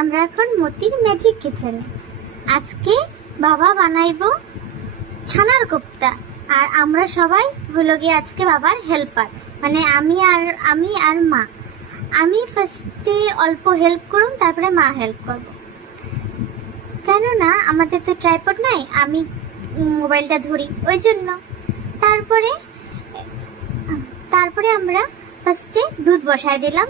আমরা এখন মতির ম্যাজিক কিচেনে। আজকে বাবা বানাইবো ছানার কোপ্তা, আর আমরা সবাই হলো গিয়ে আজকে বাবার হেল্পার, মানে আমি আর মা। আমি ফার্স্টে অল্প হেল্প করুম, তারপরে মা হেল্প করব, কেননা আমাদের তো ট্রাইপড নাই, আমি মোবাইলটা ধরি ওই জন্য। তারপরে তারপরে আমরা ফার্স্টে দুধ বসায় দিলাম।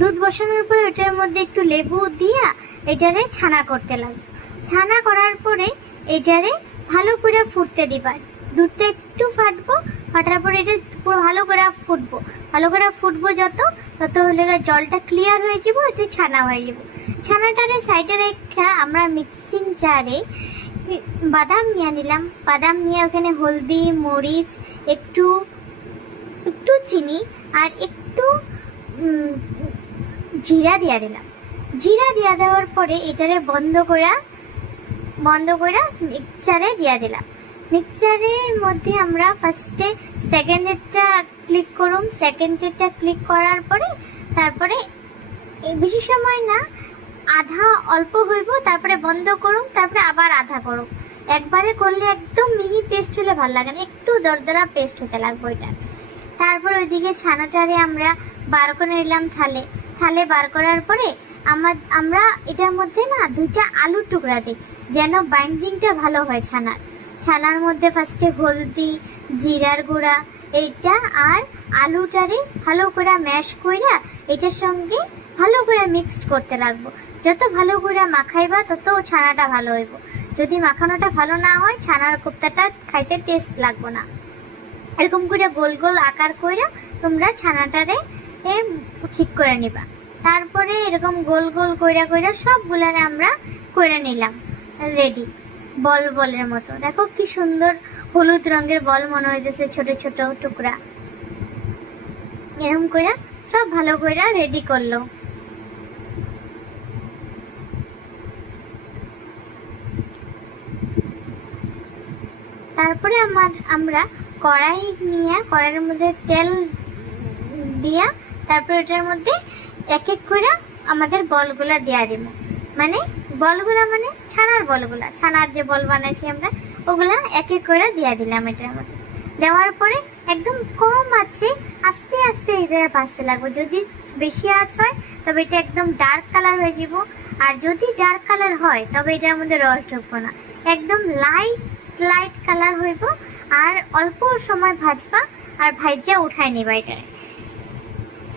দুধ বসানোর পরে ওটার মধ্যে একটু লেবু দিয়া এটারে ছানা করতে লাগবে। ছানা করার পরে এটারে ভালো করে ফুটতে দিবা। দুধটা একটু ফাটার পরে এটা পুরো ভালো করে ফুটবো যত হলে জলটা ক্লিয়ার হয়ে যাব, এটা ছানা হয়ে যাব। ছানাটারে সাইডে রেখে আমরা মিক্সিং জারে বাদাম নিয়ে নিলাম। বাদাম নিয়ে ওখানে হলদি, মরিচ, একটু চিনি আর একটু জিরা দিয়ে দিলাম। জিরা দিয়ে দেওয়ার পরে এটারে বন্ধ করে মিক্সচারে দিয়ে দিলাম। মিক্সচারের মধ্যে আমরা ফার্স্টে সেকেন্ডেরটা ক্লিক করার পরে তারপরে বেশি সময় না, আধা অল্প হইব, তারপরে বন্ধ করুন, তারপরে আবার আধা করুন। একবারে করলে একদম মিহি পেস্ট হলে ভালো লাগে না, একটু দরদরা পেস্ট হতে লাগবে ওইটা। তারপর ওইদিকে ছানাটারে আমরা বার করে নিলাম থালে বার করার পরে আমরা এটার মধ্যে না 2টা আলুর টুকরা দিই, যেন বাইন্ডিংটা ভালো হয়। ছানার মধ্যে ফার্স্টে হলদি, জিরার গুঁড়া এইটা আর আলুটারে ভালো করে ম্যাশ কইরা এটার সঙ্গে ভালো করে মিক্সড করতে লাগবো। যত ভালো করে মাখাইবা তত ছানাটা ভালো হইব। যদি মাখানোটা ভালো না হয় ছানার কোপ্তাটা খাইতে টেস্ট লাগবো না। এরকম করে গোল গোল আকার কইরা তোমরা ছানাটারে ঠিক করে নিবা। তারপরে এরকম গোল গোল কইরা সবগুলারে আমরা কইরা নিলাম রেডি, বলের মতো। দেখো কি সুন্দর হলুদ রঙের বল মনে হইতেছে, ছোট ছোট টুকরা। এরকম কইরা সব ভালো কইরা রেডি করলো। তারপরে আমরা কড়াইয়ের মধ্যে তেল দিয়া তারপরে এটার মধ্যে এক এক করে আমাদের বলগুলা দিয়া দিব। মানে ছানার যে বল বানাইছি আমরা, ওগুলা এক এক করে দিয়া দিলাম এটার মধ্যে। দেওয়ার পরে একদম কম আছে, আস্তে আস্তে এটা ভাজতে লাগবে। যদি বেশি আঁচ হয় তবে এটা একদম ডার্ক কালার হয়ে যাব, আর যদি ডার্ক কালার হয় তবে এটার মধ্যে রস ঢুকবো না, একদম লাইট কালার হইব। আর অল্প সময় ভাজবা আর ভাজা উঠাই নিবা এটা।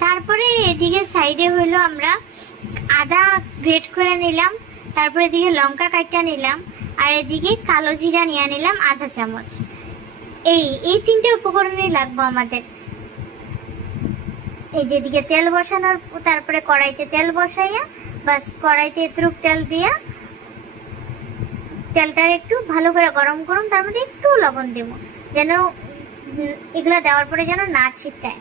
তারপরে এদিকে সাইডে হইলো আমরা আদা গ্রেট করে নিলাম, তারপরে এদিকে লঙ্কা কাটা নিলাম, আর এদিকে কালো জিরা নিয়ে নিলাম আধা চামচ। এই 3টে উপকরণই লাগবে আমাদের। এই যেদিকে তেল বসানোর, তারপরে কড়াইতে তেল বসাইয়া বাস কড়াইতে একটু তেল দিয়া তেলটা একটু ভালো করে গরম করুন, তার মধ্যে একটু লবণ দেবো যেন এগুলা দেওয়ার পরে যেন না ছিটকায়।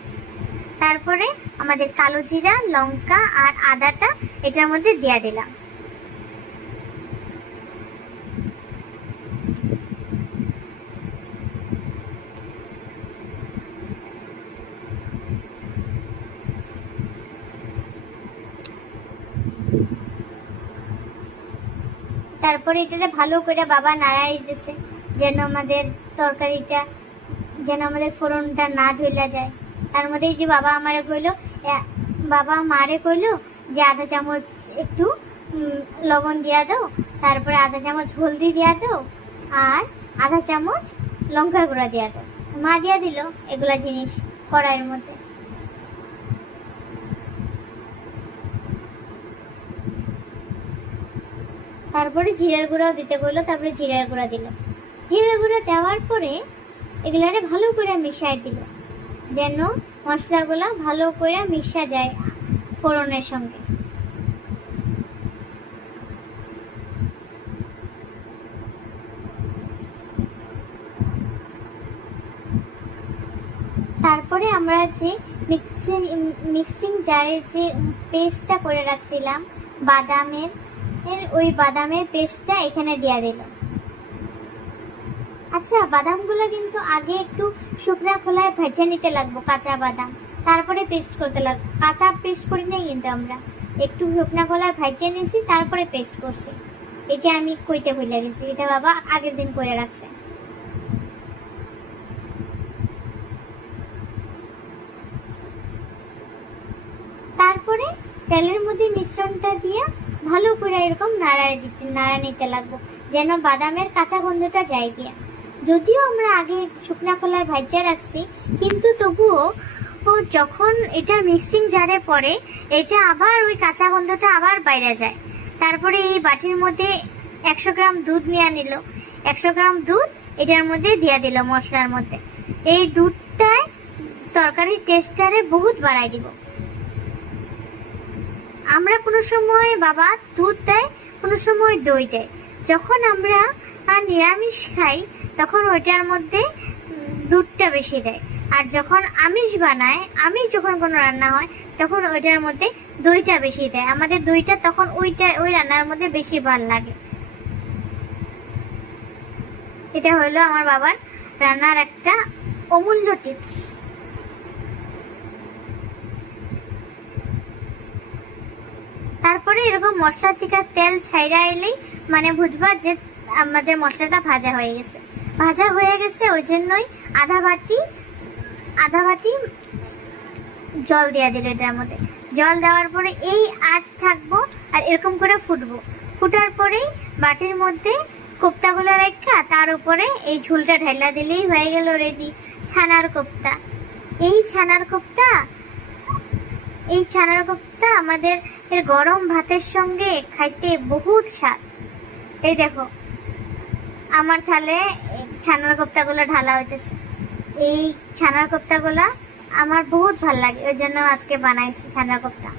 তারপরে আমাদের কালো জিরা, লঙ্কা আর আদাটা এটার মধ্যে দিয়ে দিলাম। তারপরে এটাকে ভালো করে বাবা নাড়াই দিতেছে যেন আমাদের তরকারিটা, যেন আমাদের ফোড়নটা না ঝুলা যায়। তার মধ্যে যে বাবা মারে কইলো যে আধা চামচ একটু লবণ দিয়া দাও, তারপরে আধা চামচ হলদি দিয়া দাও, আর আধা চামচ লঙ্কা গুঁড়া দিয়া দাও। মা দিয়া দিল এগুলা জিনিস কড়াইয়ের মধ্যে। তারপরে জিরার গুঁড়াও দিতে কইলো, তারপরে জিরার গুঁড়া দিল। জিরার গুঁড়া দেওয়ার পরে এগুলারে ভালো করে মিশাই দিল যেন মশলাগুলা ভালো করে মিশা যায় ফোড়নের সঙ্গে। তারপরে আমরা যে মিক্সিং জারে যে পেস্টটা করে রাখছিলাম ওই বাদামের পেস্টটা এখানে দিয়ে দিলাম। আচ্ছা, বাদামগুলো কিন্তু আগে একটু শুকনা খোলায় ভেজে নিতে লাগবো, কাঁচা বাদাম, তারপরে পেস্ট করতে লাগবো। কাঁচা পেস্ট করি নাই কিন্তু আমরা, একটু শুকনা কলা ভাজিয়ে নিয়েছি, তারপরে পেস্ট করছি। এটা আমি কইতে ভুলে গেছি, এটা বাবা আগের দিন করে রাখছে। তারপরে তেলের মধ্যে মিশ্রণটা দিয়ে ভালো করে এরকম নাড়া নিতে লাগবো, যেন বাদামের কাঁচা গন্ধটা যায় গিয়া। যদিও আমরা আগে শুকনা কলায় ভাজিয়ে রাখছি, কিন্তু তবুও যখন এটা মিক্সিং জারে পড়ে, এটা আবার ওই কাঁচা গন্ধটা আবার বাইরে যায়। তারপরে এই বাটির মধ্যে 100 গ্রাম দুধ নিয়ে নিল, 100 গ্রাম দুধ এটার মধ্যে দিয়ে দিল মশলার মধ্যে। এই দুধটায় তরকারির টেস্টটারে বহুত বাড়াই দিব। আমরা কোনো সময় বাবা দুধ দেয়, কোনো সময় দই দেয়। যখন আমরা নিরামিষ খাই তখন ওইটার মধ্যে দুধটা বেশি দেয়, আর যখন আমিষ বানায়, আমিষ যখন কোনো রান্না হয় তখন ওইটার মধ্যে দইটা বেশি দেয়। আমাদের দইটা তখন ওই রান্নার মধ্যে বেশি ভালো লাগে। এটা হলো আমার বাবার রান্নার একটা অমূল্য টিপস। তারপরে এরকম মশলা থেকে তেল ছাইরা এলেই মানে বুঝবা যে আমাদের মশলাটা ভাজা হয়ে গেছে। ভাজা হয়ে গেছে, ওই জন্যই আধা বাটি জল দিয়ে দিল এটার মধ্যে। জল দেওয়ার পরে এই আঁচ থাকবো আর এরকম করে ফুটবো। ফুটার পরেই বাটির মধ্যে কোপ্তাগুলো রেখা তার উপরে এই ঝুলটা ঢেলা দিলেই হয়ে গেল রেডি ছানার কোপ্তা। এই ছানার কোপ্তা আমাদের এর গরম ভাতের সঙ্গে খাইতে বহুত স্বাদ। এই দেখো আমার থালে ছানার কোপ্তাগুলো ঢালা হইতেছে। এই ছানার কোপ্তাগুলো আমার বহুত ভাল লাগে, ওই জন্য আজকে বানাইছি ছানার কোপ্তা।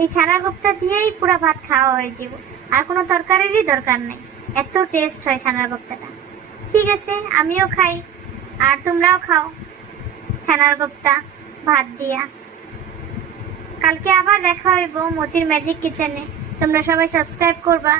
এই ছানার কোপ্তা দিয়েই পুরো ভাত খাওয়া হয়ে যাব, আর কোনো তরকারিরই দরকার নেই, এত টেস্ট হয় ছানার কোপ্তাটা। ঠিক আছে, আমিও খাই আর তোমরাও খাও ছানার কোপ্তা ভাত দিয়া। কালকে আবার দেখা হইব মতির ম্যাজিক কিচেনে। তোমরা সবাই সাবস্ক্রাইব করবা।